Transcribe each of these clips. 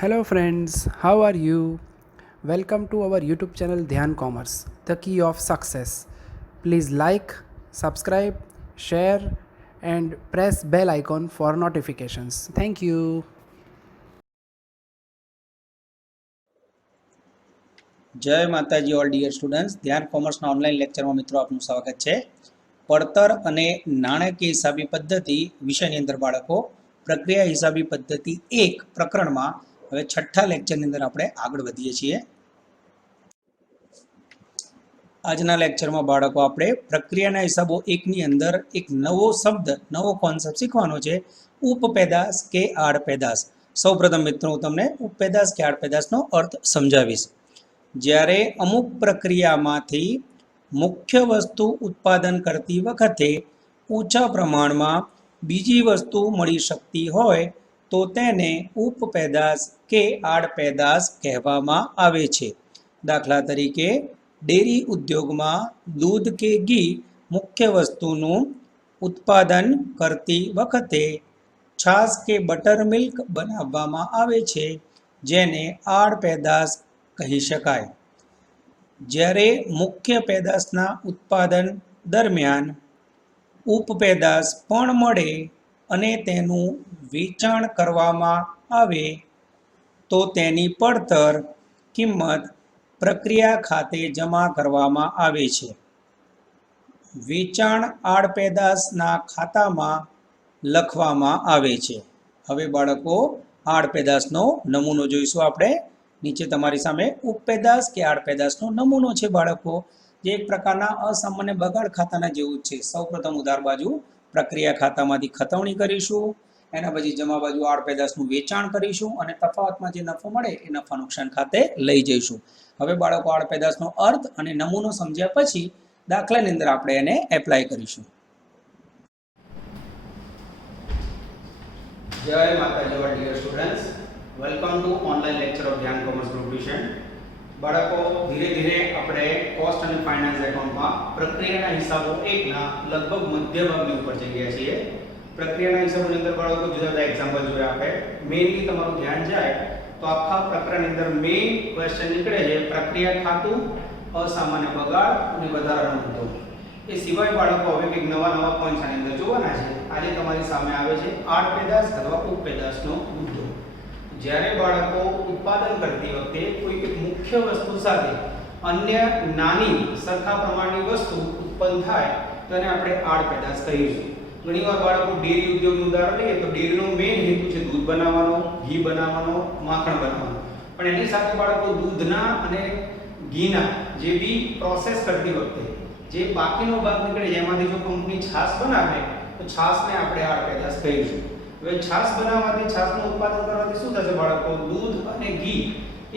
Hello, friends, how are you? Welcome to our YouTube channel Dhyan Commerce, the key of success. Please like, subscribe, share, and press bell icon for notifications. Thank you. જય માતાજી all dear students ધ્યાન કોમર્સના online લેક્ચરમાં મિત્રો આપનું સ્વાગત છે. પડતર અને નાણાકીય હિસાબી પદ્ધતિ વિષયની અંદર બાળકો પ્રક્રિયા હિસાબી પદ્ધતિ 1 પ્રકરણમાં હવે છઠ્ઠા લેક્ચરની અંદર આપણે આગળ વધીએ છીએ. આજના લેક્ચરમાં બાળકો આપણે પ્રક્રિયાના હિસાબો 1ની અંદર એક નવો શબ્દ નવો કોન્સેપ્ટ શીખવાનો છે, ઉપપેદાશ કે આડપેદાશ. સૌપ્રથમ મિત્રો હું તમને ઉપપેદાશ કે આડપેદાશનો અર્થ સમજાવીશ. જ્યારે અમુક પ્રક્રિયામાંથી મુખ્ય વસ્તુ ઉત્પાદન કરતી વખતે ઊંચા પ્રમાણમાં બીજી વસ્તુ મળી શકતી હોય તો તેને ઉપપેદાશ કે આડપેદાશ કહેવામાં આવે છે. દાખલા તરીકે ડેરી ઉદ્યોગમાં દૂધ કે ઘી મુખ્ય વસ્તુનું ઉત્પાદન કરતી વખતે છાશ કે બટર મિલ્ક બનાવવામાં આવે છે, જેને આડપેદાશ કહી શકાય. જ્યારે મુખ્ય પેદાશના ઉત્પાદન દરમિયાન ઉપપેદાશ પણ મળે અને તેનું વેચાણ કરવામાં આવે તો તેની પડતર કિંમત પ્રક્રિયા ખાતે જમા કરવામાં આવે છે. વેચાણ આડપેદાશના ખાતામાં લખવામાં આવે છે. હવે બાળકો આડપેદાશનો નમૂનો જોઈશું આપણે. નીચે તમારી સામે ઉપપેદાશ કે આડપેદાશનો નમૂનો છે બાળકો, જે એક પ્રકારના અસામાન્ય બગાડ ખાતાના જેવું જ છે. સૌપ્રથમ ઉધાર બાજુ પ્રક્રિયા ખાતામાંથી ખતવણી કરીશું, એના પછી જમા બાજુ આડપેદાશનું વેચાણ કરીશું અને તફાવતમાં જે નફો મળે એ નફા નુકસાન ખાતે લઈ જઈશું. હવે બાળકો આડપેદાશનો અર્થ અને નમૂનો સમજ્યા પછી દાખલાની અંદર આપણે એને એપ્લાય કરીશું. જય માતાજી all dear students, welcome to online lecture of Dhyan commerce group tuition. બાળકો ધીરે ધીરે આપણે કોસ્ટ અને ફાઇનાન્સ એકાઉન્ટમાં પ્રક્રિયાના હિસાબો 1ના લગભગ મધ્ય ભાગની ઉપર જઈ ગયા છીએ. પ્રક્રિયાના હિસાબોની અંદર બાળકો જુદા જુદા એક્ઝામ્પલ જોયા આપણે. મેઇનલી તમારું ધ્યાન જાય તો આખા પ્રકરણની અંદર મેઇન ક્વેશ્ચન નીકળે છે પ્રક્રિયા ખાતું, અસામાન્ય બગાડ અને વધારાનો મુદ્દો. એ સિવાય બાળકો હવે કંઈક નવા પોઈન્ટ્સ આની અંદર જોવાના છે. આજે તમારી સામે આવે છે આડપેદાશ અથવા ઉપપેદાશનો મુદ્દો. જ્યારે બાળકો ઉત્પાદન કરતી વખતે કોઈ એક મુખ્ય વસ્તુ સાથે અન્ય નાની સરખા પ્રમાણની વસ્તુ ઉત્પન્ન થાય તો એને આપણે આડપેદાશ કહીશું. ઘણીવાર બાળકો ડેરી ઉદ્યોગનું ઉદાહરણ લઈએ તો ડેરીનો મેઇન હેતુ છે દૂધ બનાવવાનો, ઘી બનાવવાનો, માખણ બનાવવાનો. પણ એની સાથે બાળકો દૂધના અને ઘીના જે બી પ્રોસેસ કરતી વખતે જે બાકીનો ભાગ નીકળે જેમાંથી જો કંપની છાશ બનાવે તો છાશને આપણે આડપેદાશ કહીશું. હવે છાશ બનાવવાથી, છાશનું ઉત્પાદન કરવાથી શું થશે બાળકો? દૂધ અને ઘી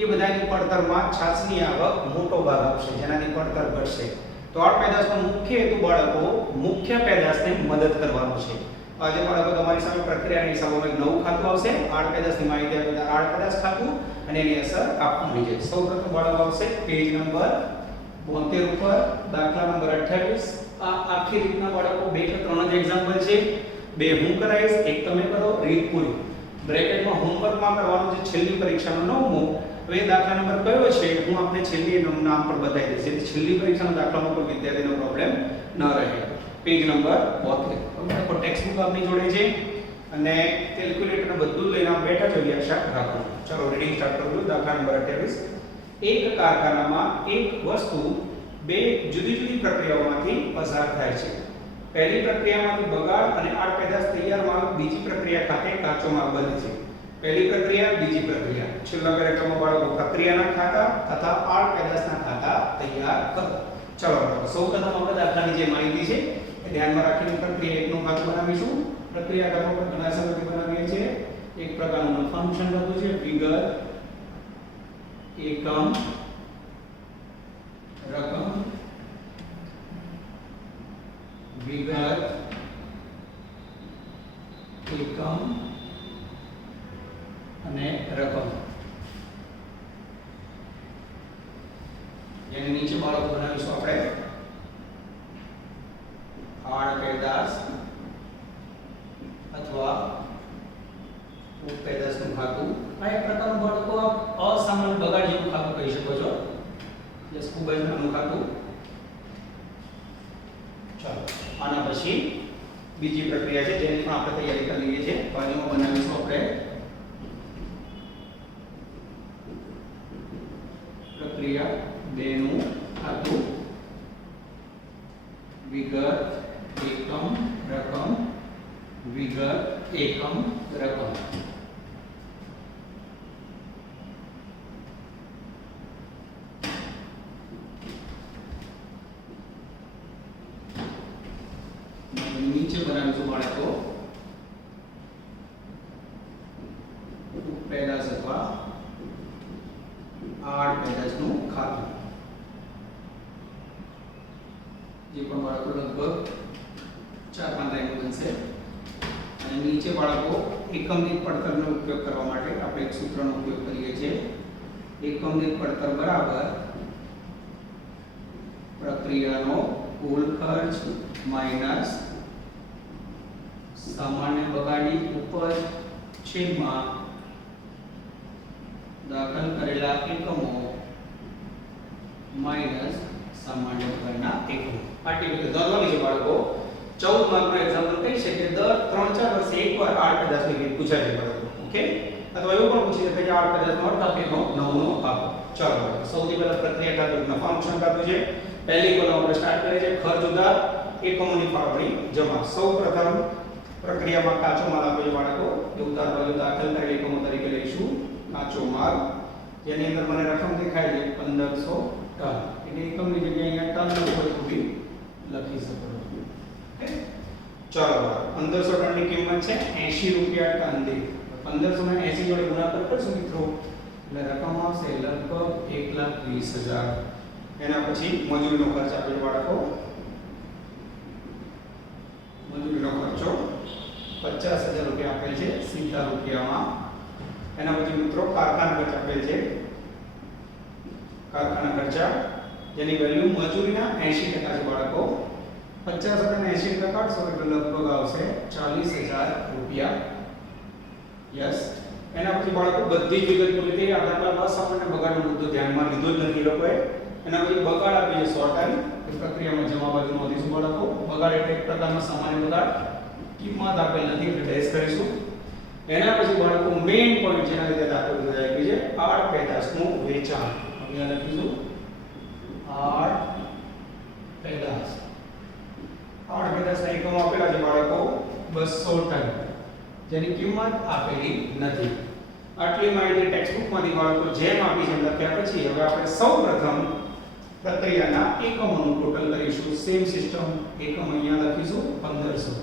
એ બધાની પડતરમાં છાશની આવક મોટો ભાગ આપશે, જેનાથી પડતર ઘટશે. તો આડપેદાશનો મુખ્ય હેતુ બાળકો મુખ્ય પેદાશને મદદ કરવાનો છે. આજે બાળકો તમારી સામે પ્રક્રિયાના હિસાબોમાં એક નવું ખાતું આવશે, આડપેદાશની માહિતી આપે આડપેદાશ ખાતું અને એની અસર આપવાની છે. સૌપ્રથમ બાળકો આવશે પેજ નંબર 72 ઉપર દાખલા નંબર 28. આ આખી રીતના બાળકો 2 કે 3 જ એક્ઝામ્પલ છે. 2 હું કરાવીશ, 1 તમે કરો, રીત પૂરી. બ્રેકેટમાં હોમવર્કમાં કરવાનું છે છેલ્લી પરીક્ષાનો 9મો. હવે દાખલા નંબર કયો છે હું આપને છેલ્લી નામ પર બતાવી દઈશ, જેથી છેલ્લી પરીક્ષાનો દાખલાનો કોઈ વિદ્યાર્થીનો પ્રોબ્લેમ ન રહે. Page number 72. તો ટેક્સ્ટ બુક આપની જોડે છે અને કેલ્ક્યુલેટર બધું લઈને આપ બેઠા છો આશા રાખો. ચલો રીડિંગ સ્ટાર્ટ કરું. દાખલા નંબર 28. એક કારખાનામાં એક વસ્તુ 2 જુદી જુદી પ્રક્રિયાઓમાંથી પસાર થાય છે. પહેલી પ્રક્રિયામાંથી બગાડ અને આડપેદાશ તૈયાર માલ બીજી પ્રક્રિયા ખાતે કાચો માલ બને છે. પહેલી પ્રક્રિયા, બીજી પ્રક્રિયા. છેલ્લા કાર્યક્રમમાં બાળકો પ્રક્રિયાના ખાતા તથા આડપેદાશના ખાતા તૈયાર કરો. ચલો સૌપ્રથમ આપણે દાખલાની જે માહિતી છે એ ધ્યાનમાં રાખીને પ્રક્રિયા 1નું ખાતું બનાવીશું. પ્રક્રિયા ખાતું પર ઘણા સમયથી બનાવીએ છીએ. એક પ્રકારનું નફા નુકસાન ખાતું છે. ફિગર, એકમ, રકમ, વિગત, એકમ અને રકમ. જેની નીચે બાળકો બનાવીશું આપણે આડપેદાશ અથવા ઉપપેદાશનું ખાતું. આ એક પ્રકારનું બાળકો બીજી પ્રક્રિયા છે જેની પણ આપણે તૈયારી કરી લઈએ છીએ. બાજુમાં બનાવીશું આપણે પ્રક્રિયા 2 નું ખાતું. વિગત એકમ રકમ વિગત એકમ રકમ. નીચે બનાવીશું બાળકો પેદાશ અથવા આડ પેદાશનું ખાતું. જે પણ બાળકો લગભગ 4-5 લાઈનો બનશે. અને નીચે બાળકો એકમ દીઠ પડતરનો ઉપયોગ કરવા માટે આપણે એક સૂત્રનો ઉપયોગ કરીએ છીએ. એકમ દીઠ પડતર બરાબર પ્રક્રિયાનો કુલ ખર્ચ માઈનસ સામાન્ય બગાડી ઉપજ છેદમાં દાખલ કરેલા એકમો માઈનસ સામાન્ય બગાડના એકમો. આ ટેબલ નોંધવાની છે બાળકો. 14 માર્કનું એક્ઝામ્પલ કહી છે કે દર 3-4 વર્ષે એકવાર આડ પેદાશની રીત પૂછાય છે બાળકો. ઓકે, અથવા એવું પણ પૂછી શકે કે આડ પેદાશનો અર્થ આપેલો નવનો આપો. ચાલો બાળકો, સૌથી પહેલા પ્રક્રિયા ખાતું નફા નુકસાન ખાતું છે. પહેલી કોલમ આપણે સ્ટાર્ટ કરીએ છીએ ખર્ચ ઉધાર એકમોની ફાળવણી જમા. સૌપ્રથમ પ્રક્રિયામાં કાચો માલ આપે છે બાળકો. એ ઉધાર બાજુ દાખલ કરેલ એકમો તરીકે લઈશું કાચો માલ, જેની અંદર મને રકમ દેખાય છે 1500 ટન. એટલે એકમની જગ્યાએ અહીંયા ટન ઉપર સુધી લખી શકો છો. ઓકે, ચાલો બાળકો, 1500 ટનની કિંમત છે 80 રૂપિયા ટન દીઠ. 1500 ને 80 જોડે ગુણાકાર કરશું મિત્રો એટલે રકમ આવશે લગભગ 1,20,000. એના પછી મજૂરીનો ખર્ચ આપે છે બાળકો. મજૂરીનો ખર્ચો 50,000 રૂપિયા આપેલ છે સીધા રૂપિયામાં. એના પછી મિત્રો કારખાના ખર્ચ આપેલ છે. કારખાના ખર્ચા જેની વેલ્યુ મજૂરીના 80% છે બાળકો. 50,000 ને 80% કાઢશો એટલે લગભગ આવશે 40,000 રૂપિયા. યસ. એના પછી બાળકો બધી જ વિગત પૂરી થઈ. આ દાખલામાં અસામાન્ય બગાડનો મુદ્દો ધ્યાનમાં લીધો જ નથી લોકોએ. એના પછી બગાડ આપી છે 100 ટન. એ પ્રક્રિયામાં જમા બાજુ નોંધીશું બાળકો. બગાડ એટલે એક પ્રકારનો સામાન્ય બગાડ. કિંમત આપેલ નથી એટલે ડેશ કરીશું. એના પછી બાળકો મેઇન પોઈન્ટ જેના લીધે દાખલો દીધા છે કે આડ પેદાશનું વેચાણ. અહીંયા લખીશું આડ પેદાશ. આડ પેદાશના એકમો આપેલા છે બાળકો 200 ટન, જેની કિંમત આપેલી નથી. આટલી માહિતી ટેક્સ્ટ બુકમાંથી બાળકો જેમ આપી છે લખ્યા પછી હવે આપણે સૌપ્રથમ પ્રક્રિયાના એકમોનું ટોટલ કરીશું. Same system. એકમ અહીંયા લખીશું 1500,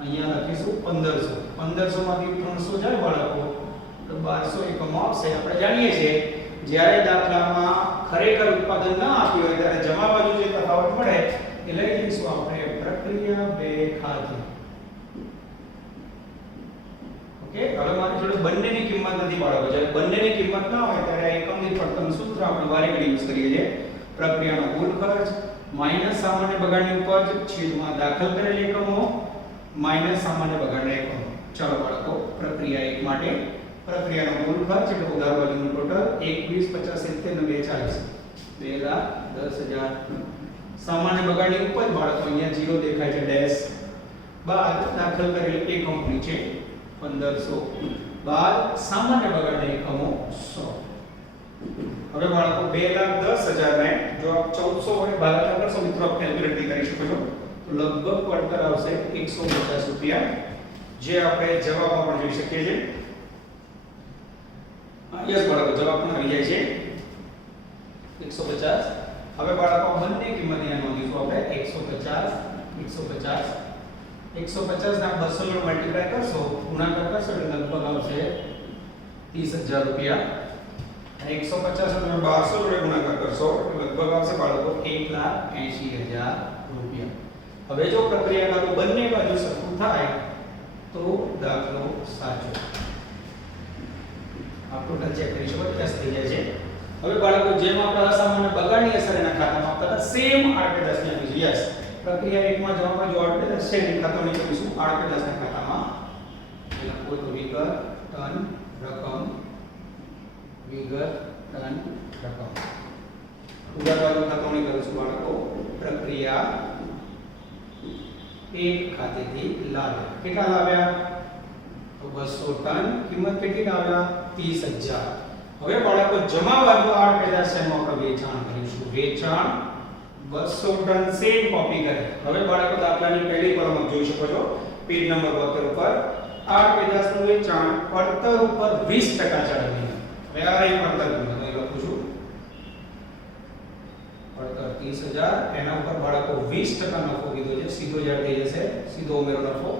અહીંયા લખીશું 1500. 1500 માંથી 300 જાય બાળકો તો 1200 એકમો આવશે. આપણે જાણીએ છીએ જ્યારે દાખલામાં ખરેખર ઉત્પાદન ના આપ્યું હોય ત્યારે જમા બાજુ જે તફાવત મળે એ લઈ લઈશું આપણે પ્રક્રિયા 2 ખાતું. ઓકે, હવે મારી જોડે બંનેની કિંમત નથી બાળકો. જ્યારે બંનેની કિંમત ના હોય ત્યારે એકમ દીઠ પડતરનું સૂત્ર આપણે વારે ઘડી યુઝ કરીએ છીએ. પ્રક્રિયાનો કુલ ખર્ચ માઈનસ સામાન્ય બગાડની ઉપજ છેદમાં દાખલ કરેલ એકમો માઈનસ સામાન્ય બગાડના એકમો. ચાલો બાળકો, પ્રક્રિયા 1 માટે પ્રક્રિયાનો કુલ ખર્ચ એટલે ઉધાર બાજુનું ટોટલ 21, 50, 70, 90, 2,10,000. સામાન્ય બગાડની ઉપજ બાળકો અહીંયા 0 દેખાય છે ડેશ. બાદ દાખલ કરેલ એકમની છે 1500. બાદ સામાન્ય બગાડના એકમો 100. હવે બાળકો 2,10,000 ને જો આપ 1400 વડે ભાગાકાર કરશો મિત્રો આપ કેલ્ક્યુલેટ કરી શકો છો તો લગભગ પડતર આવશે 150 રૂપિયા, જે આપણે જવાબમાં પણ જોઈ શકીએ છીએ. યસ બાળકો, જવાબ પણ આવી જાય છે 150. હવે બાળકો બંને કિંમત અહીંયા નોંધીશું આપણે 150 ના 200 જોડે મલ્ટીપ્લાય કરશો ગુણાકાર કરશો એટલે લગભગ આવશે 30,000 રૂપિયા. 150 તમે 1200 જોડે ગુણાકાર કરશો એટલે લગભગ આવશે બાળકો 1,80,000 રૂપિયા. હવે જો પ્રક્રિયા ખાતું બંને બાજુ સરખું થાય તો દાખલો સાચો. આ ટોટલ ચેક કરી શકો પ્લસ થઈ જાય છે. હવે બાળકો જેમ આપણે અસામાન્ય બગાડની અસર એના ખાતામાં આપતા હતા સેમ આડપેદાશની આપીશું. યસ, પ્રક્રિયા 1 માં જવાબમાં જો આડપેદાશ છે એની ખાતાની કરીશું આડપેદાશના ખાતામાં. એટલે કોઈ તો વિગત ટન રકમ વિગત ટન રકમ. ઉધાર બાજુ ખાતાની કરીશું બાળકો પ્રક્રિયા એક ખાતેથી લાવ્યા. કેટલા લાવ્યા? તો 200 ટન. કિંમત કેટલી લાવ્યા? 30,000. હવે બાળકો જમા બાજુ આડ પેદાશ છે એનું આપણે વેચાણ કરીશું. વેચાણ 200 ટન સેમ કોપી કરે. હવે બાળકો દાખલાની પહેલી કોલમ જોઈ શકો છો પેજ નંબર 72 ઉપર આડ પેદાશનું વેચાણ પડતર ઉપર 20% ચડાવીને. હવે આ રહી પડતર કિંમત અહીં લખું છું. પડતર 30,000 એના ઉપર બાળકો 20% નફો કીધો છે. સીધો જ થઈ જશે. સીધો ઉમેરો નફો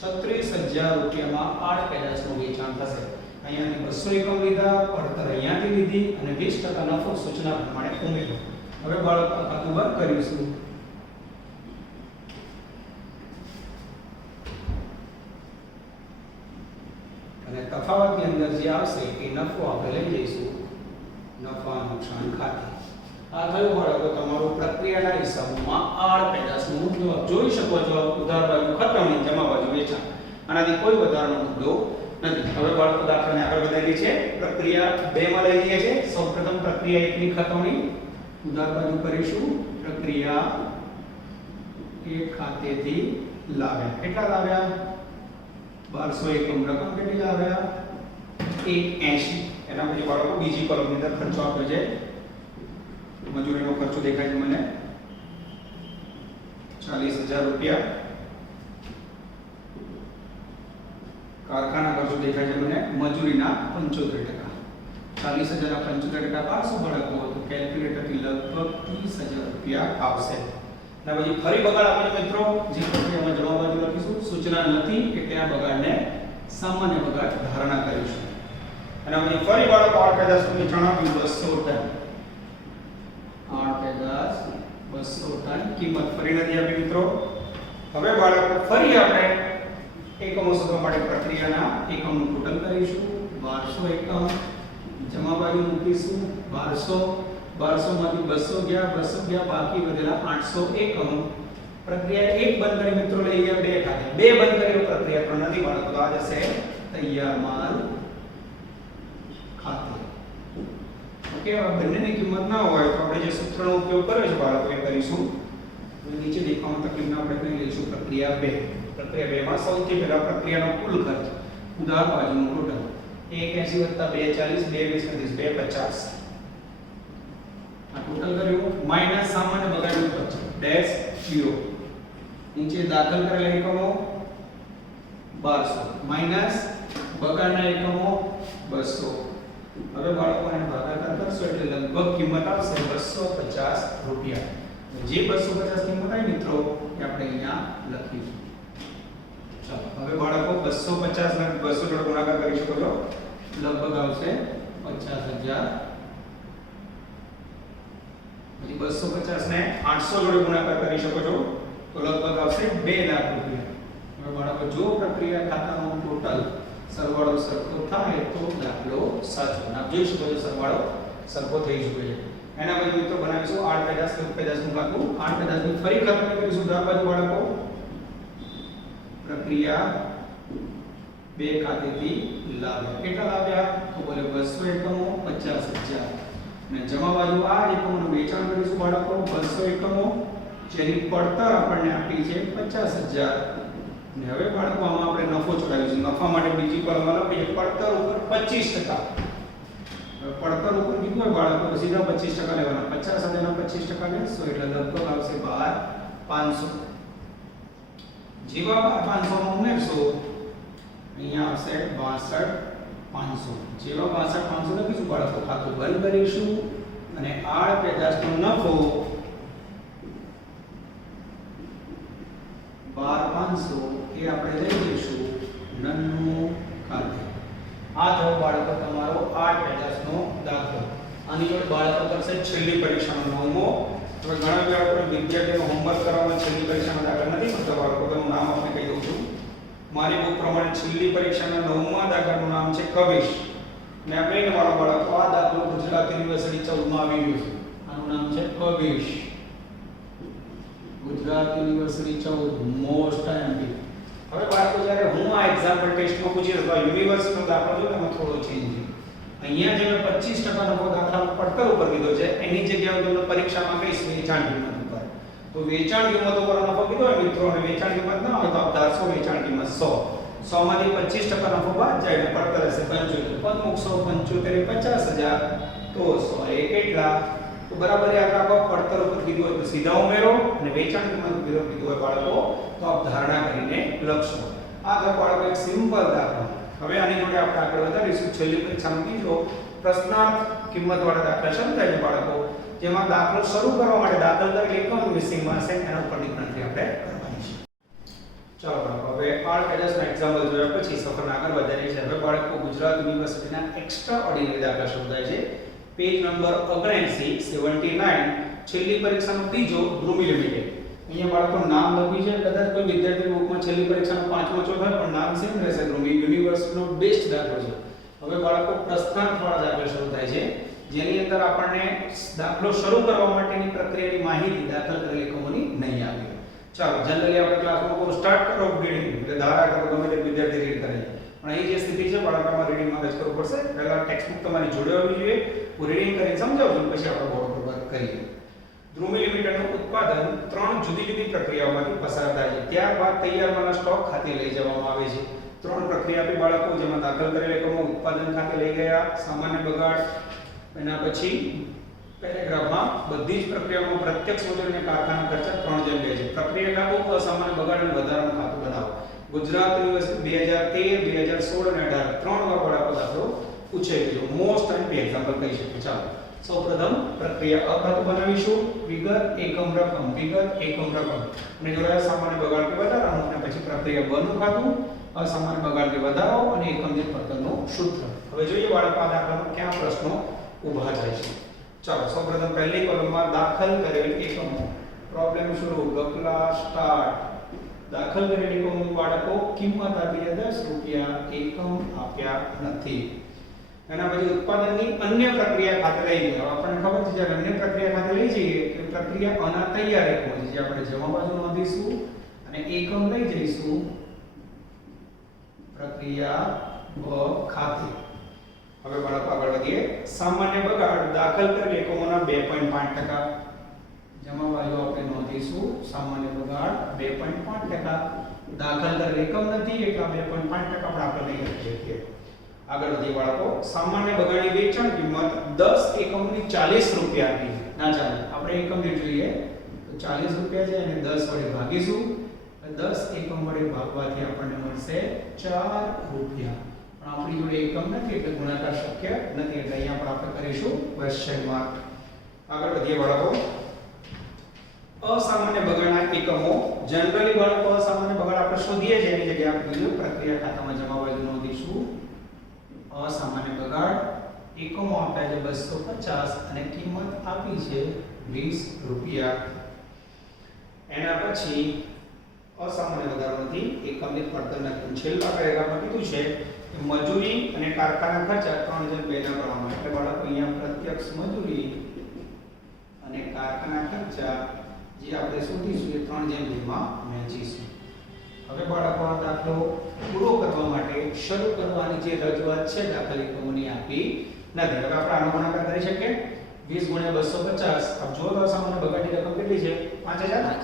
36,000 રૂપિયામાં આડ પેદાશનું વેચાણ થશે. અહીંયાથી 200 એકમ લીધા, પડતર અહીંયાથી લીધી અને 20% નફો સૂચના પ્રમાણે ઉમેરો. હવે બાળકો ખાતું બંધ કરીશું. અને તફાવતની અંદર જે આવશે એ નફો આપણે લઈ જઈશું નફા નુકસાન ખાતે. આ થયું બાળકો તમારું પ્રક્રિયાના હિસાબોમાં આડ પેદાશનું જવાબ. જોઈ શકો છો ઉધાર બાજુ ખતમની, જમા બાજુ વેચાણ. આનાથી કોઈ વધારાનો મુદ્દો નથી. હવે બાળકો દાખલાને આગળ વધારીએ છીએ. પ્રક્રિયા 2 માં લઈ જઈએ છીએ. સૌપ્રથમ પ્રક્રિયા 1 ની ખતમની ઉધાર બાજુ કરીશું. પ્રક્રિયા 1 ખાતેથી લાવ્યા. કેટલા લાવ્યા? 1200 એકમ. રકમ કેટલી લાવ્યા? 180. એના પછી બાળકો બીજી કોલમની અંદર ખર્ચો આપ્યો છે. મજૂરીનો ખર્ચો દેખાય છે મને 40,000 રૂપિયા. કારખાના ખર્ચો દેખાય છે મને મજૂરીના 75%. 40,000 ના 75% પાડશો બાળકો તો કેલ્ક્યુલેટરથી લગભગ 30,000 રૂપિયા આવશે. અને પછી ફરી બગાડ આપણે મિત્રો જે પ્રક્રિયામાં જવાબ બાજુ લખીશું. સૂચના નથી એટલે આ બગાડને સામાન્ય બગાડ ધારણા કરીશું. અને પછી ફરી બાળકો આડ પેદાશનું વેચાણ આપ્યું 200 ટન. આડ પેદાશ 200 ટન. કિંમત ફરી નથી આપી મિત્રો. હવે બાળકો ફરી આપણે એકમો શોધવા માટે પ્રક્રિયાના એકમનું ટોટલ કરીશું. 1200 એકમ. જમા બાજુ મૂકીશું 1200 માંથી 200 ગયા, 200 ગયા, બાકી વધેલા 800 એકમ. પ્રક્રિયા 1 બંધ કરી મિત્રો લઈ ગયા 2 ખાતે. 2 બંધ કરી પ્રક્રિયા 3 નથી બાળકો. તો આ જશે તૈયાર માલ ખાતે. ઓકે, હવે બંનેની કિંમત ના હોય તો આપણે જે સૂત્રનો ઉપયોગ કર્યો છે બાળકો એ કરીશું. નીચે દેખાવામાં તકલીફ ના આપણે કહી લઈશું પ્રક્રિયા 2. પ્રક્રિયા 2 માં સૌથી પહેલા પ્રક્રિયાનો કુલ ખર્ચ ઉધાર બાજુનું ટોટલ 180 + 240 220 250. આ ટોટલ કર્યું માઈનસ સામાન્ય બગાડનો ખર્ચ ડેશ 0. નીચે દાખલ કરેલા એકમો 1200 માઈનસ બગાડના એકમો 200. હવે બાળકોને ભાગાકાર કરશો એટલે લગભગ કિંમત આવશે 250 રૂપિયા. જે 250 કિંમત આવી મિત્રો એ આપણે અહીંયા લખીશું. ચાલો હવે બાળકો 250 ને 200 જોડે ગુણાકાર કરી શકો છો. લગભગ આવશે 50,000. પછી 250 ને 800 જોડે ગુણાકાર કરી શકો છો તો લગભગ આવશે 2 લાખ રૂપિયા. હવે બાળકો જો પ્રક્રિયા ખાતાનું ટોટલ સરવાળો સરખો થાય તો દાખલો સાચો. આપ જોઈ શકો છો સરવાળો સરખો થઈ શકે છે. એના પછી મિત્રો બનાવીશું આડ પેદાશ કે ઉપેદાશનું ખાતું. આડ પેદાશની ફરી ખતમ કરીશું. ઉધાર બાજુ બાળકો પ્રક્રિયા 2 ખાતેથી લાવ્યા. કેટલા લાવ્યા? તો બોલે 200 એકમો 50,000. અને જમા બાજુ આ એકમોનું વેચાણ કરીશું બાળકો 200 એકમો જેની પડતર આપણને આપી છે 50,000. અને હવે બાળકો આમાં આપણે નફો ચડાવીશું. નફા માટે બીજી કોલમમાં લખીએ પડતર ઉપર 25%. પડતર ઉપર કીધું હોય બાળકો તો સીધા 25% લેવાના. 50 સાથે 25% લેશો એટલે લગભગ આવશે 12,500. જેવા 12,500 માં ઉમેરશો અહીંયા આવશે 62,500. જેવા 62,500 લખીશું બાળકો ખાતું બંધ કરીશું અને આડ પેદાશનો નફો 12,500 એ આપણે લઈ જઈશું નન્નું ખાતે. આ થયો બાળકો તમારો આડ પેદાશનો દાખલો. આની જોડે બાળકો કરશે છેલ્લી પરીક્ષાનો 9મો. હવે ઘણા બાળકો વિદ્યાર્થીઓ હોમવર્ક કરવામાં છેલ્લી પરીક્ષાનો દાખલો નથી મળતો બાળકો. તો હું નામ આપને કહી દઉં છું. મારી બુક પ્રમાણે છેલ્લી પરીક્ષાના 9મા દાખલાનું નામ છે કવિશ. ને આપણે મારા બાળકો આ દાખલો ગુજરાત યુનિવર્સિટી 14 માં આવી ગયો છે. આનું નામ છે Kavish. Gujarat university 14 most IMP. હવે બાળકો જ્યારે હું આ એક્ઝામ્પલ ટેસ્ટમાં પૂછીશ તો યુનિવર્સિટીનો દાખલો જો એમાં થોડો ચેન્જ છે. અહીંયા જે મેં 25% નફો દાખલા પડતર ઉપર કીધો છે એની જગ્યાએ તમને પરીક્ષામાં કહીશ વેચાણ કિંમત ઉપર. તો વેચાણ કિંમતો પર નફો કીધો હોય મિત્રો અને વેચાણ કિંમત ના હોય તો આપ ધારશો વેચાણ કિંમત 100 100 માંથી 25% નફો બાદ જાય એટલે પડતર હશે 75 175 50,000 તો 100 એ કેટલા તો બરાબર યાદ રાખો પડતર ઉપર કીધું હોય તો સીધા ઉમેરો અને વેચાણ કિંમત ઉપર કીધું હોય બાળકો તો આપ ધારણા કરીને લખશો આ તો બાળકો એક સિમ્પલ દાખલો હવે આની જોડે આપણે આગળ વધારીશું છેલ્લી પરીક્ષામાં કીધો પ્રશ્નાર્થ કિંમત વાળા દાખલા શરૂ થાય છે બાળકો જેમાં દાખલો શરૂ કરવા માટે દાખલ કરેલ એકમ મિસિંગ માં છે એના ઉપરની ગણતરી આપણે કરવાની છે ચાલો બાળકો હવે આર પેજસના એક્ઝામ્પલ જોયા પછી સફર આગળ વધારીએ છીએ હવે બાળકો ગુજરાત યુનિવર્સિટીના એક્સ્ટ્રા ઓર્ડિનરી દાખલા શરૂ થાય છે પેજ નંબર 79 છેલ્લી પરીક્ષાનો ત્રીજો ધ્રુમી લિમિટેડ અહીંયા બાળકો નામ લખ્યું છે કદાચ કોઈ વિદ્યાર્થી બુકમાં છેલ્લી પરીક્ષાનો પાંચમો ચોથો હોય પણ નામ સેમ રહેશે ધ્રુમી યુનિવર્સિટીનો બેસ્ટ દાખલો છે હવે બાળકો પ્રશ્નાર્થ વાળા દાખલા શરૂ થાય છે જેની અંદર આપણને દાખલો શરૂ કરવા માટેની પ્રક્રિયાની માહિતી દાખલ કરેલ એકમોની નહીં આવી ચાલો જનરલી આપણે ક્લાસમાં કો સ્ટાર્ટ કરો રીડિંગ એટલે ધારા કરો ગમે તે વિદ્યાર્થી રીડ કરે પણ અહીં જે સ્થિતિ છે બાળકોમાં રીડિંગ નોલેજ કરવું પડશે પહેલા ટેક્સ્ટ બુક તમારી જોડે હોવી જોઈએ હું રીડિંગ કરીને સમજાવું છું પછી આપણે બોર્ડ પર કરીએ ધ્રુમી લિમિટેડનું ઉત્પાદન ત્રણ જુદી જુદી પ્રક્રિયાઓમાંથી પસાર થાય છે ત્યારબાદ તૈયાર માલના સ્ટોક ખાતે લઈ જવામાં આવે છે ત્રણ પ્રક્રિયા આપી બાળકો જેમાં દાખલ કરેલ એકમો ઉત્પાદન ખાતે લઈ ગયા સામાન્ય બગાડ એના પછી પેરેગ્રાફમાં બધી જ પ્રક્રિયાઓમાં પ્રત્યક્ષ મજૂરી અને કારખાના ખર્ચ 3 જેમ 2 છે પ્રક્રિયા લાગુ અસામાન્ય બગાડ અને વધારાનું ખાતું બનાવો ગુજરાત યુનિવર્સિટી 2013 2016 અને 18 ત્રણ વાર બાળકો દાખલો પૂછાઈ ગયો મોસ્ટ ટાઈમ બે એક્ઝામ્પલ કહી શકીએ ચાલો સૌપ્રથમ પ્રક્રિયા અ ખાતું બનાવીશું વિગત એકમ રકમ અને જોડાયા સામાન્ય બગાડ કે વધારાનું અને પછી પ્રક્રિયા બ નું ખાતું અસામાન્ય બગાડ કે વધારો અને એકમ દીઠ પડતરનું સૂત્ર હવે જોઈએ બાળકો આ દાખલામાં કયા પ્રશ્નો ઊભા થાય છે ચાલો સૌપ્રથમ પહેલી કોલમમાં દાખલ કરેલ એકમો પ્રોબ્લેમ શરૂ ગપલા સ્ટાર્ટ દાખલ કરેલ એકમો બાળકો કિંમત આપી છે 10 રૂપિયા એકમ આપ્યા નથી એના પછી ઉત્પાદનની અન્ય પ્રક્રિયા ખાતે લઈ ગયા આપણને ખબર છે જ્યારે અન્ય પ્રક્રિયા ખાતે લઈ જઈએ કે પ્રક્રિયા અના તૈયાર એકમો છે જે આપણે જમા બાજુ નોંધીશું અને એકમ લઈ જઈશું પ્રક્રિયા બ ખાતે હવે બાળકો આગળ વધીએ સામાન્ય બગાડ દાખલ કરેલ એકમોના 2.5% જમા બાજુ આપણે નોંધીશું સામાન્ય બગાડ 2.5% દાખલ કરેલ એકમ નથી એટલે 2.5% પણ આપણે લઈ શકીએ આગળ વધીએ બાળકો સામાન્ય બગાડની વેચાણ કિંમત 10 એકમની 40 રૂપિયા આપી ના ચાલે આપણે એકમ દીઠ જોઈએ તો 40 રૂપિયા છે અને 10 વડે ભાગીશું 10 એકમ વડે ભાગવાથી આપણને મળશે 4 રૂપિયા પણ આપણી જોડે એકમ નથી એટલે ગુણાકાર શક્ય નથી એટલે અહીંયા પણ આપણે કરીશું ક્વેશ્ચન માર્ક આગળ વધીએ બાળકો અસામાન્ય બગાડના એકમો જનરલી બાળકો અસામાન્ય બગાડ આપણે શોધીએ છીએ એની જગ્યાએ આપણે બીજું પ્રક્રિયા ખાતામાં જમા બાજુ નોંધીશું અસામાન્ય બગાડ એકમો આપ્યા છે 250 અને કિંમત આપી છે 20 રૂપિયા એના પછી અસામાન્ય વધારાથી એકમ દીઠ પડતરના છેલ્લા પેરેગ્રાફમાં કીધું છે કે મજૂરી અને કારખાના ખર્ચ 3/2 ના પ્રમાણમાં એટલે બાળકો અહીંયા પ્રત્યક્ષ મજૂરી અને કારખાના ખર્ચા જે આપણે શોધીશું એ 3/2 માં વહેંચીશું હવે બાળકો આ દાખલો પૂરો કરવા માટે શરૂ કરવાની જે રજૂઆત છે દાખલ એકમોની આપી નથી હવે આપણે આનો ગુણાકાર કરી શકીએ 20 × 250 આપ જો તો સામાન્ય બગાડની રકમ કેટલી છે 5000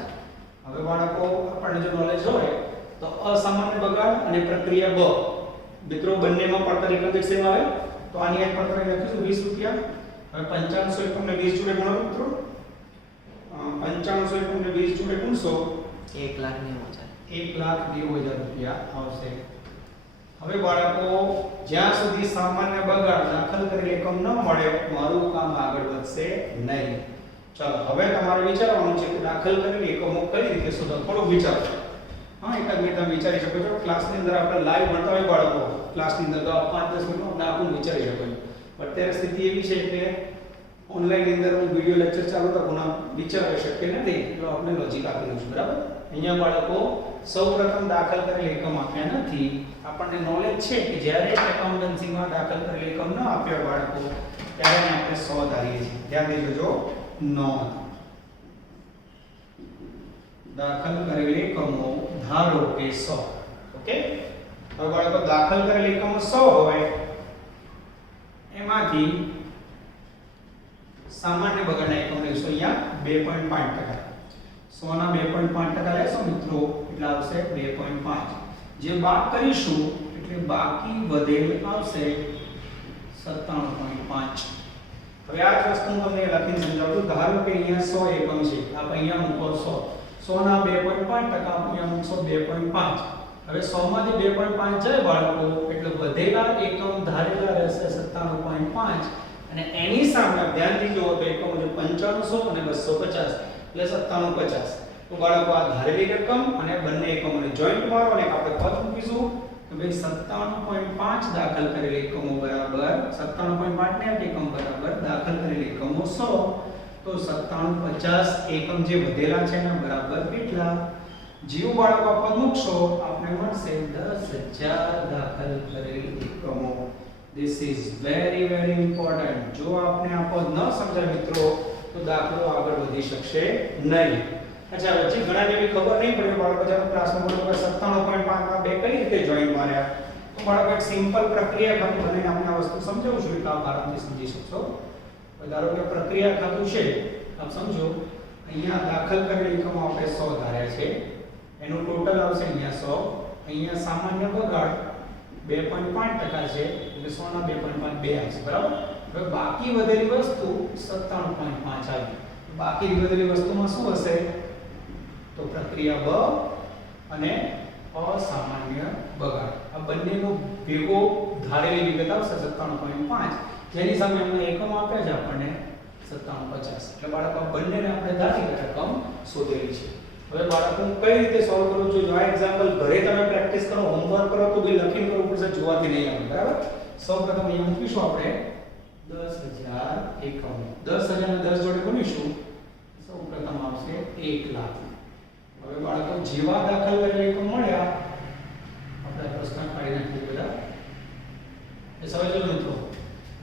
હવે બાળકો આપણને જો નોલેજ હોય તો અસામાન્ય બગાડ અને પ્રક્રિયા બ મિત્રો બંનેમાં પડતર એકમ દીઠ સેમ આવે તો આની એક પડતર લખીશું 20 રૂપિયા હવે 5500 એકમને 20 જોડે ગુણો મિત્રો 5500 એકમને 20 જોડે ગુણશો 1,90,000 રૂપિયા આવશે હવે બાળકો જ્યાં સુધી સામાન્ય બગાડ દાખલ કરેલ એકમ ન મળે મારું કામ આગળ વધશે નહીં ચાલો હવે તમારે વિચારવાનું છે કે દાખલ કરેલ એકમો કઈ રીતે શોધવા થોડું વિચારો હા એકાદ મિનિટ તમે વિચારી શકો છો ક્લાસની અંદર આપણે લાઈવ ભણતા હોય બાળકો ક્લાસની અંદર તો 5-10 મિનિટમાં આપણે વિચારી શકો છો પણ અત્યારે સ્થિતિ એવી છે કે ઓનલાઈન ની અંદર હું વિડિયો લેક્ચર ચાલુ તો ગુના વિચારવા શક્ય નથી એટલે આપણે લોજિક આપેલું છે બરાબર અહીંયા બાળકો સૌપ્રથમ દાખલ કરેલ એકમ આપ્યા નથી આપણને નોલેજ છે કે જ્યારે એકાઉન્ટન્સીમાં દાખલ કરેલ એકમ ન આપ્યા બાળકો ત્યારે આપણે 100 ધારીએ છીએ ધ્યાન દેજો નોંધ દાખલ કરેલ એકમો ધારો કે 100 ઓકે હવે બાળકો દાખલ કરેલ એકમો 100 હોય એમાંથી સામાન્ય બગાડના એકમ લઈશું અહીંયા 2.5% 100 ના 2.5% લેશો મિત્રો એટલે આવશે 2.5. જે બાદ કરીશું એટલે બાકી વધેલ આવશે 97.5. હવે આ જ વસ્તુ હું તમને લખીને સમજાવું છું. ધારો કે અહીંયા 100 એકમ છે, આપ અહીંયા મૂકો 100. 100 ના 2.5% આપ અહીંયા મૂકશો 2.5. હવે 100 માંથી 2.5 જાય બાળકો એટલે વધેલા એકમ ધારેલા રહેશે 97.5 અને એની સામે ધ્યાનથી જુઓ તો એકમ છે 9500 અને 250 એટલે 9750. તો બાળકો આ ધારેલી રકમ અને બંને એકમોને જોઈન્ટ મારો અને આપણે પદ મૂકીશું કે ભાઈ 97.5 દાખલ કરેલ એકમો બરાબર 97.5 ને એકમ બરાબર દાખલ કરેલ એકમો 100. તો 9750 એકમ જે વધેલા છે એના બરાબર કેટલા? જેવું બાળકો આ પદ મૂકશો આપણે મળશે 10000 દાખલ કરેલ એકમો. This is very very important. જો આપને આ પદ ન સમજાય મિત્રો તો દાખલો આગળ વધી શકશે નહીં. અચ્છા વચ્ચે ઘણા જેવી ખબર નહીં પડે બાળકો જ્યારે ક્લાસમાં બોલો કે 97.5 માં બે કઈ રીતે જોઈન માર્યા તો બાળકો એક સિમ્પલ પ્રક્રિયા ખાતું બનાવીને આપણે આ વસ્તુ સમજાવું છું એટલે આપ આરામથી સમજી શકશો. ધારો કે પ્રક્રિયા ખાતું છે આપ સમજો અહીંયા દાખલ કરેલ એકમો આપણે 100 ધાર્યા છે એનું ટોટલ આવશે અહીંયા 100. અહીંયા સામાન્ય બગાડ 2.5% છે એટલે 100 ના 2.5 2 આવશે બરાબર. હવે બાકી વધેલી વસ્તુ 97.5 આવી. બાકી વધેલી વસ્તુમાં શું હશે? તો પ્રક્રિયા બ અને અસામાન્ય બગાડ આ બંનેનો ભેગો ધારેલી વિગત આવશે 97.5 જેની સામે અમને એકમ આપ્યા છે આપણને 9750. એટલે બાળકો બંનેને આપણે ધારેલી રકમ શોધેલી છે. હવે બાળકો કઈ રીતે સોલ્વ કરું છું? જો આ એક્ઝામ્પલ ઘરે તમે પ્રેક્ટિસ કરો હોમવર્ક કરો તો બી લખીને કરવું પડશે, જોવાથી નહીં આવે બરાબર. સૌપ્રથમ અહીંયા મૂકીશું આપણે 10000 એકમ. 10000 ને 10 જોડે ગુણીશું સૌપ્રથમ આવશે 1 લાખ. હવે બાળકો જેવા દાખલ કરેલા એકમ મળ્યા આપણે પ્રશ્ન કાઢી નાખીએ બધા એ સમજો મિત્રો.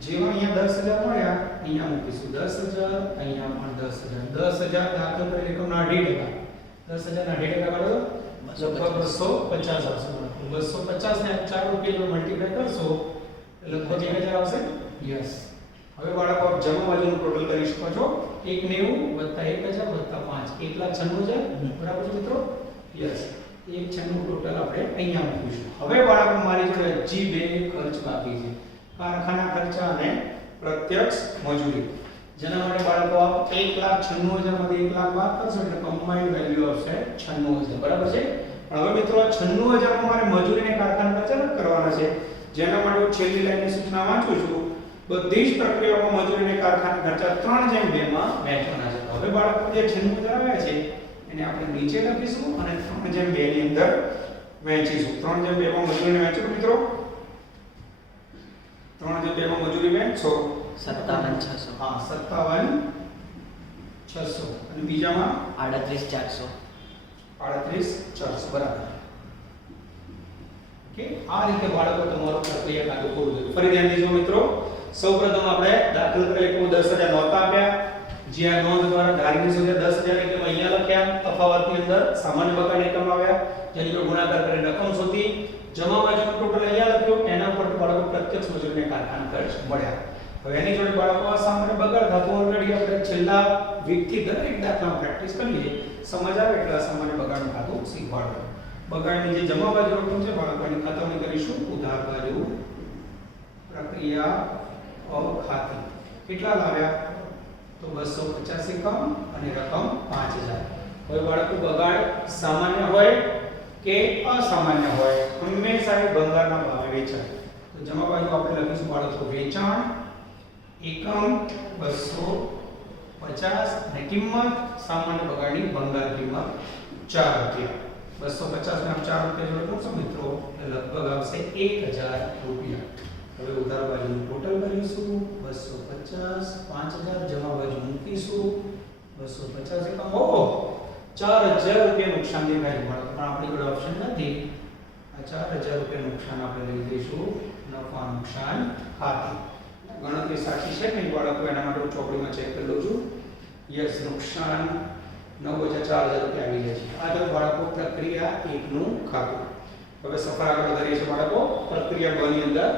જેવા અહીંયા 10000 મળ્યા અહીંયા મૂકીશું 10000 અહીંયા પણ 10000. 10000 દાખલ કરેલ એકમના 2.5%. 10000 ના 2.5% કાઢો લગભગ 250 આવશે. 250 ને 4 રૂપિયા જો મલ્ટીપ્લાય કરશો લગભગ 1000 આવશે. યસ. હવે બાળકો આપ જમા બાજુનું ટોટલ કરી શકો છો 190 + 1000 + 5 1,96,000 બરાબર છે મિત્રો. યસ. 196 ટોટલ આપણે અહીંયા મૂકીશું. હવે બાળકો મારી જોડે હજી બે ખર્ચ બાકી છે, કારખાના ખર્ચા અને પ્રત્યક્ષ મજૂરી. જેના માટે બાળકો આપ 1,96,000 માંથી 1 લાખ બાદ કરશો એટલે કમ્બાઈન્ડ વેલ્યુ આવશે 96,000 બરાબર છે. પણ હવે મિત્રો 96,000 માં મારે મજૂરી અને કારખાના ખર્ચા કરવાના છે. જેના માટે હું છેલ્લી લાઈનની સૂચના વાંચું છું. બધી જ પ્રક્રિયાઓમાં મજૂરી અને કારખાના ખર્ચા 3:2 માં વહેંચવાના છે. હવે બાળકો જે 96,000 આવ્યા છે એને આપણે નીચે લખીશું અને 3:2 ની અંદર વહેંચીશું. 3:2 માં મજૂરીને વહેંચો મિત્રો. 3:2 માં મજૂરી વહેંચો 57,600. હા 57,600 અને બીજામાં 38,400. 38,400 બરાબર. કે આ રીતે બાળકો તમારું પ્રક્રિયા કાર્ય પૂરું થયું. ફરી ધ્યાન દેજો મિત્રો. સૌપ્રથમ આપણે દાખલ કરેલ એકમો 10,000 નહોતા આપ્યા. જે આ નોંધ દ્વારા ધારીને સુધી 10,000 એકમ અહીંયા લખ્યા. તફાવતની અંદર સામાન્ય બગાડ એકમ આવ્યા જેની પર ગુણાકાર કરીને રકમ શોધી. જમા બાજુનું ટોટલ અહીંયા લખ્યું. એના પર બાળકો પ્રત્યક્ષ મજૂરીને કારખાના ખર્ચ મળ્યા. હવે એની જોડે બાળકો આ સામાન્ય બગાડ થતું ઓલરેડી આપણે છેલ્લા વીકથી દરેક દાખલામાં પ્રેક્ટિસ કરીએ. સમજ આવે એટલે સામાન્ય બગાડનું ખાતું શીખવાડો. બગાડની જે જમા બાજુ રકમ છે બાળકોની ખાતવણી કરીશું. ઉધાર બાજુ પ્રક્રિયા અખાતી કેટલા લાવ્યા? તો 250 એકમ અને રકમ 5000. હવે બાળકો બગાડ સામાન્ય હોય કે અસામાન્ય હોય હંમેશા ભંગારના ભાવે વેચાય. તો જમા બાજુ આપણે લખીશું બાળકો વેચાણ એકમ 250 અને કિંમત સામાન્ય બગાડની ભંગાર કિંમત 4 રૂપિયા. 250 ને આપ 4 રૂપિયા જોડે કરશો મિત્રો એટલે લગભગ આવશે 1000 રૂપિયા. હવે ઉધાર બાજુનું ટોટલ કરીશું 250 5000 જમા બાજુ મૂકીશું 250 એકમ. ઓહો 4000 રૂપિયા નુકસાન દેખાય છે પણ આપણી જોડે ઓપ્શન નથી. આ 4000 રૂપિયા નુકસાન આપણે લઈ જઈશું નફા નુકસાન ખાતે. ગણતરી સાચી છે ને બાળકો? એના માટે હું ચોપડીમાં ચેક કરી લઉં છું. યસ નુકસાન 9,000 રૂપિયા આવી જાય છે. આ તો બાળકો પ્રક્રિયા 1 નું ખાતું. હવે સફર આગળ વધારીએ છીએ બાળકો પ્રક્રિયા 2 ની અંદર.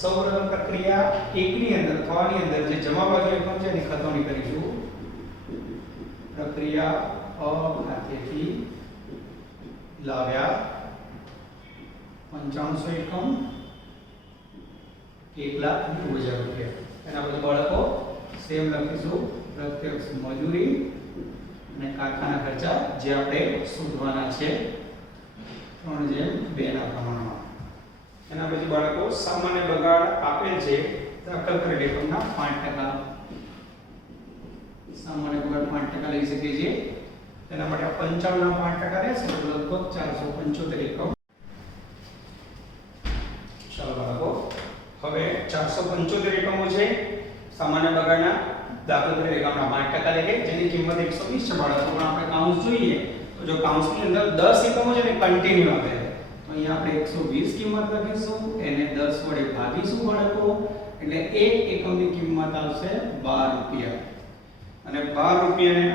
સૌપ્રથમ પ્રક્રિયા 1 ની અંદર થવાની અંદર જે જમા બાજુ એકમ છે એની ખાતવણી કરીશું. પ્રક્રિયા ખાતેથી લાવ્યા 9500 એકમ 1,90,000 રૂપિયા. એના પછી બાળકો સેમ લખીશું પ્રત્યક્ષ મજૂરી અને કારખાના ખર્ચા જે આપણે શોધવાના છે 3:2 ના પ્રમાણમાં. એના પછી બાળકો સામાન્ય બગાડ આપેલ છે દાખલ કરેલ એકમના 5%. સામાન્ય બગાડ 5% લઈ શકીએ છીએ. તેના માટે 55 ના 5% રહેશે તો લગભગ 475 એકમ. ચાલો બાળકો હવે 475 એકમો છે સામાન્ય બગાડના દાખલ કરેલ એકમના 5% લેખે જેની કિંમત 120 છે બાળકો. પણ આપણે કાઉન્સ જોઈએ તો જો કાઉન્સની અંદર 10 એકમો છે ને કન્ટિન્યુ આપે છે તો અહીંયા આપણે 120 કિંમત લખીશું એને 10 વડે ભાગીશું બાળકો એટલે એક એકમની કિંમત આવશે 12 રૂપિયા. અને 12 રૂપિયાને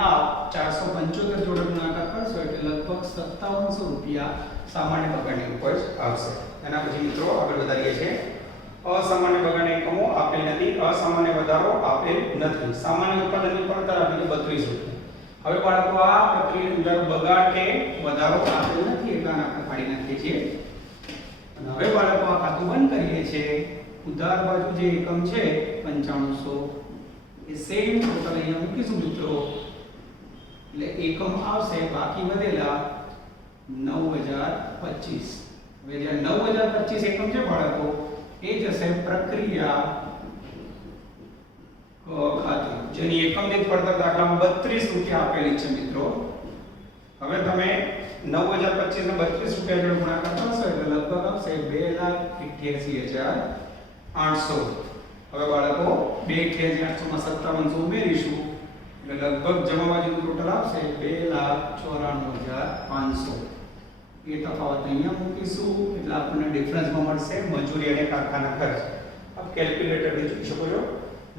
આપ 475 જોડે ગુણાકાર કરશો એટલે લગભગ 5700 રૂપિયા સામાન્ય બગાડની ઉપજ આવશે. એના પછી મિત્રો આગળ વધારીએ છીએ. અસામાન્ય બગાડના એકમો આપેલ નથી, અસામાન્ય વધારો આપેલ નથી. સામાન્ય ઉત્પાદનની પડતર આપેલી 32 રૂપિયા. હવે બાળકો આ પ્રક્રિયાની અંદર બગાડ કે વધારો આપેલ નથી એટલે આને આપણે કાઢી નાખીએ છીએ. અને હવે બાળકો આ ખાતું બંધ કરીએ છીએ. ઉધાર બાજુ જે એકમ છે 9500 એ સેમ ટોટલ અહીંયા મૂકીશું મિત્રો એટલે એકમ આવશે બાકી વધેલા 9025. હવે જે 9025 એકમ છે બાળકો એ જશે પ્રક્રિયા ખાતે જેની એકમ દીઠ પડતર દાખલામાં 32 રૂપિયા આપેલી છે મિત્રો. હવે તમે 9025 ને 32 રૂપિયા જોડે ગુણાકાર કરશો એટલે લગભગ આવશે 2,88,800. હવે બાળકો 2,88,800 માં 5700 ઉમેરીશું એટલે લગભગ જમા બાજુનું ટોટલ આવશે 2,94,500. એ તફાવત અહીંયા મૂકીશું એટલે આપણને ડિફરન્સમાં મળશે મજૂરી અને કારખાના ખર્ચ. આપ કેલ્ક્યુલેટરથી જોઈ શકો છો.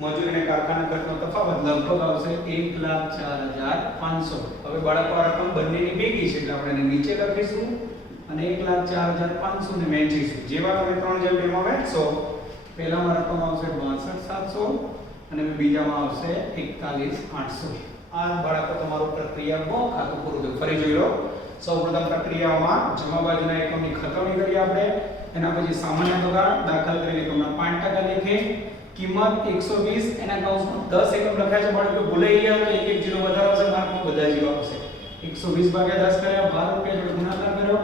મજૂરી અને કારખાના ખર્ચનો તફાવત લગભગ આવશે 1,04,500. હવે બાળકો આ રકમ બંનેની ભેગી છે એટલે આપણે એને નીચે લખીશું અને 1,04,500 ને વહેંચીશું. જેવા તમે 3/2 માં વહેંચશો પહેલામાં રકમ આવશે 62,700 અને બીજામાં આવશે 41,800. આ બાળકો તમારું પ્રક્રિયા બહુ ખાતું પૂરું થયું. ફરી જોઈ લો. સૌપ્રથમ પ્રક્રિયામાં જમા બાજુના એકમની ખતવણી કરી આપણે. એના પછી સામાન્ય બગાડ દાખલ કરેલ એકમના 5% લેખે કિંમત 120 એના કૌંસમાં 10 એકમ લખ્યા છે બાળકો ભૂલાઈ ગયા તો એક એક જીરો વધારે આવશે માર્કમાં બધા જીરો આવશે. 120 ભાગ્યા 10 કર્યા 12 રૂપિયા જોડે ગુણાકાર કર્યો.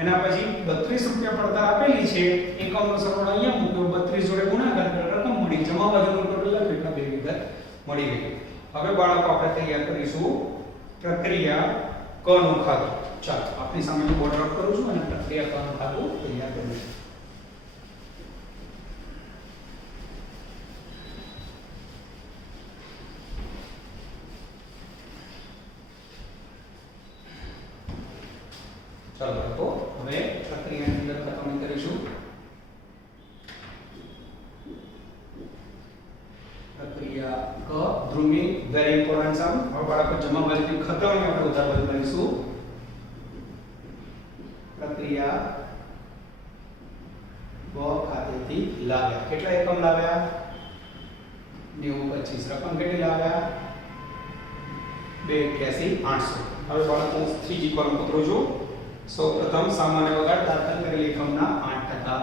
એના પછી 32 રૂપિયા પડતર આપેલી છે એકમનો સરવાળો અહીંયા મૂક્યો 32 જોડે ગુણાકાર કર્યો રકમ મળી. જમા બાજુનું ટોટલ લખ્યું એટલે બે વિગત મળી ગઈ. હવે બાળકો આપણે તૈયાર કરીશું પ્રક્રિયા ક નું ખાતું. ચાલો આપની સામે બોર્ડ રફ કરું છું અને પ્રક્રિયા ક નું ખાતું તૈયાર કરીશું. ચાલો બાળકો હવે પ્રક્રિયાની અંદર ખતવણી કરીશું. પ્રક્રિયા ક ધ્રુવી વેરી ઇમ્પોર્ટન્ટ સમ. હવે બાળકો જમા બાજુની ખતવણી આપણે ઉધાર બાજુ કરીશું. પ્રક્રિયા બ ખાતેથી લાવ્યા કેટલા એકમ લાવ્યા 9025. રકમ કેટલી લાવ્યા 2,88,800. હવે બાળકો 3G કોલમ પકડું છું. સૌપ્રથમ સામાન્ય બગાડ દાખલ કરેલ એકમના 8%.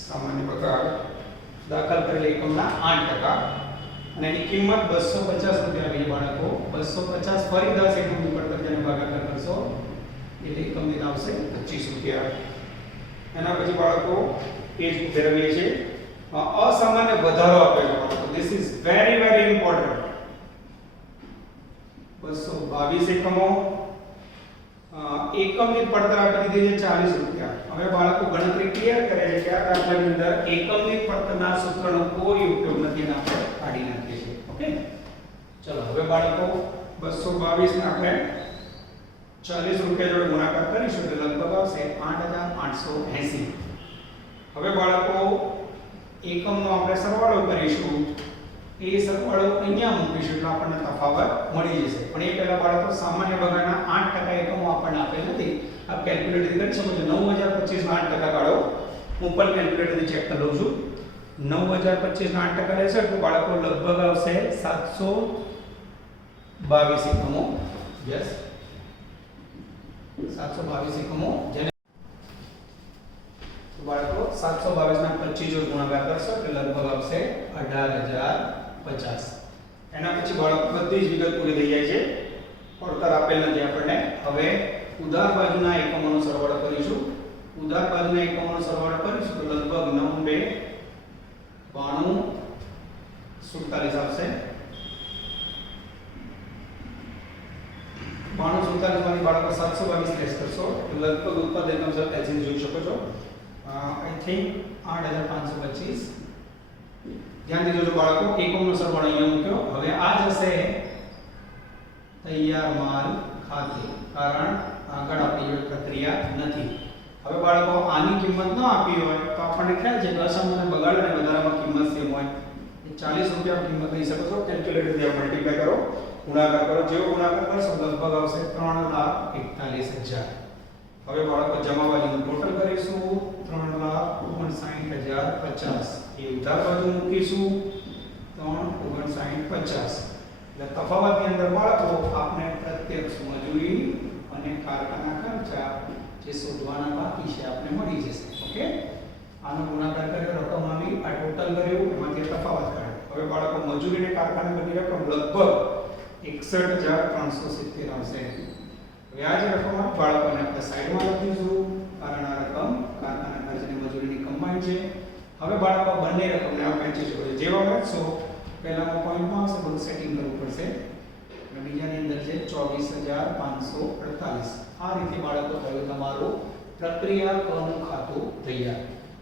સામાન્ય બગાડ દાખલ કરેલ એકમના 8% અને એની કિંમત 250 રૂપિયા આવી બાળકો. 250 ફરી 10 એકમની પડતર જેને ભાગાકાર કરશો એટલે એકમ દીઠ આવશે 25 રૂપિયા. એના પછી બાળકો પેજ ફેરવીએ છીએ. અસામાન્ય વધારો આપેલો બાળકો. This is very very important. 222 એકમો એકમ દીઠ પડતર આપી દીધી છે 40 રૂપિયા. હવે બાળકો ગણતરી ક્લિયર કરે છે કે આ દાખલાની અંદર એકમ દીઠ પડતરના સૂત્રનો કોઈ ઉપયોગ નથી અને આપણે કાઢી નાખીએ છીએ. ઓકે ચલો હવે બાળકો 222 ને આપણે 40 રૂપિયા જોડે ગુણાકાર કરીશું એટલે લગભગ આવશે 8,880. હવે બાળકો એકમનો આપણે સરવાળો કરીશું. એ સરવાળો અહીંયા મૂકીશું એટલે આપણને તફાવત મળી જશે. પણ એ પહેલા બાળકો સામાન્ય બગાડના 8% એકમો આપણને આપેલ નથી. આપ કેલ્ક્યુલેટ કરી શકો છો. 9025 માં 8% કાઢો હું પણ કેલ્ક્યુલેટરથી ચેક કરી લઉં છું. 9025 ના 8% રહેશે તો બાળકો લગભગ આવશે 722 એકમો. યસ, 722 એકમો. જેને બાળકો 722 ના 25 જોડ ગુણાકાર કરશો એટલે લગભગ આવશે 18050. એના પછી બાળકો બધી જ વિગત પૂરી થઈ જાય છે. પડતર આપેલ નથી આપણને. હવે ઉધાર બાજુના એકમોનો સરવાળો કરીશું. ઉધાર બાજુના એકમોનો સરવાળો કરીશું તો લગભગ 9 2 92 47 આવશે. 92 47 માંથી બાળકો 722 લેસ કરશો તો લગભગ ઉત્પાદન અંતર એચની જોઈ શકો છો. I think 8525. ધ્યાનથી જોજો બાળકો, એકમનો સરવાળો અહીંયા મૂક્યો. હવે આ જશે તૈયાર માલ ખાતે, કારણ આગળ આપણી પ્રક્રિયા નથી. હવે બાળકો આની કિંમત ન આપી હોય તો આપણને ખ્યાલ છે કે અસામાન્ય બગાડ અને વધારામાં કિંમત સેમ હોય. 40 રૂપિયા કિંમત લઈ શકો છો. કેલ્ક્યુલેટરથી મલ્ટીપ્લાય કરો, ગુણાકાર કરો. જેવો ગુણાકાર કરશો લગભગ આવશે 3,41,000. હવે બાળકો જમા બાજુનું ટોટલ કરીશું 3,59,050. એ ઉધાર બાજુ મૂકીશું 3,59,50. એટલે તફાવતની અંદર બાળકો આપણે પ્રત્યક્ષ મજૂરી અને કારખાના ખર્ચા જે શોધવાના બાકી છે આપણે મળી જશે. ઓકે, આનો ગુણાકાર કર્યો, રકમ આવી, આ ટોટલ કર્યું, એમાંથી તફાવત કાઢ્યો. હવે બાળકો મજૂરી અને કારખાના બધી રકમ લગભગ 61,370 આવશે. વ્યાજ રકમ બાળકોને આપણે સાઈડમાં લખીશું, કારણ આ રકમ કારખાના ખર્ચ અને મજૂરીની કમ્બાઈન છે. હવે બાળકો બંને રકમને આપણે વહેંચી શકો છો. જેવા વહેંચશો પહેલામાં પોઈન્ટમાં આવશે, બધું સેટિંગ કરવું પડશે. અને બીજાની અંદર છે 24,548. આ રીતે બાળકો થયું તમારું પ્રક્રિયા કનું ખાતું તૈયાર.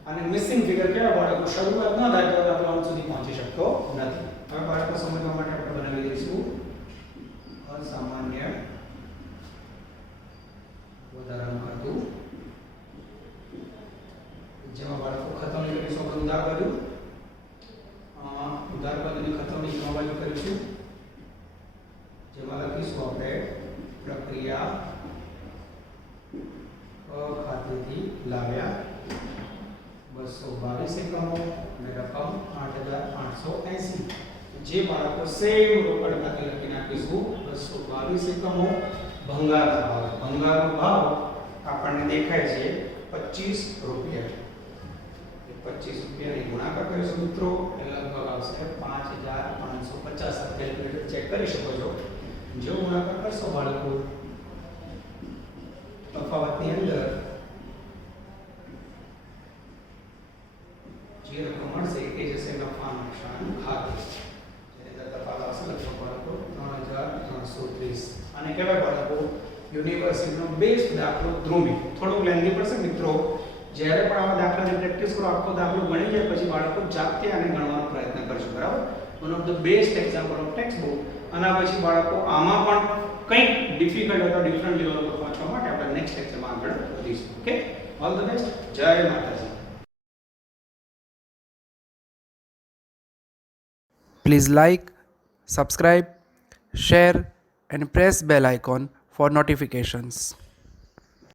અને મિસિંગ ફિગર કેવા બાળકો શરૂઆત ન થાય તો આપણે અંત સુધી પહોંચી શકતો નથી. હવે બાળકો સમજવા માટે આપણે બનાવી દઈશું અસામાન્ય વધારાનું ખાતું, જેમાં બાળકો ખતવણી કરીશું. ઉધાર બાજુની ખતવણી જમા બાજુ કરીશું, જેમાં લખીશું આપણે પ્રક્રિયા ખાતેથી લાવ્યા 222 એકમો અને રકમ 8,880. જે બાળકો સેમ રોકડ ખાતે લખી નાખીશું 222 એકમો. ભંગારનો ભાવ, ભંગારનો ભાવ આપણને દેખાય છે 25 રૂપિયા. 25 રૂપિયાની ગુણાકાર કરીશું મિત્રો એટલે લગભગ આવશે 5,550. કેલ્ક્યુલેટર ચેક કરી શકો છો. જો ગુણાકાર કરશો બાળકો તફાવતની અંદર જે રકમ મળશે એ જશે નફા નુકસાન ખાતે. જેની અંદર તફાવત આવશે લગભગ બાળકો 3,330. અને કહેવાય બાળકો યુનિવર્સિટીનો બેસ્ટ દાખલો ધ્રુવી. થોડુંક લેન્ધી પડશે મિત્રો. જ્યારે પણ આવા દાખલાની પ્રેક્ટિસ કરો, આખો દાખલો ગણી જાય પછી બાળકો જાતે આને ગણવાનો પ્રયત્ન કરજો. બરાબર, one of the best example of text book. આના પછી બાળકો આમાં પણ કંઈક ડિફિકલ્ટ અથવા ડિફરન્ટ લેવલ પર પહોંચવા માટે આપણે નેક્સ્ટ લેક્ચરમાં આગળ વધીશું. Okay, all the best. જય માતાજી. Please like, subscribe, share and press bell icon for notifications.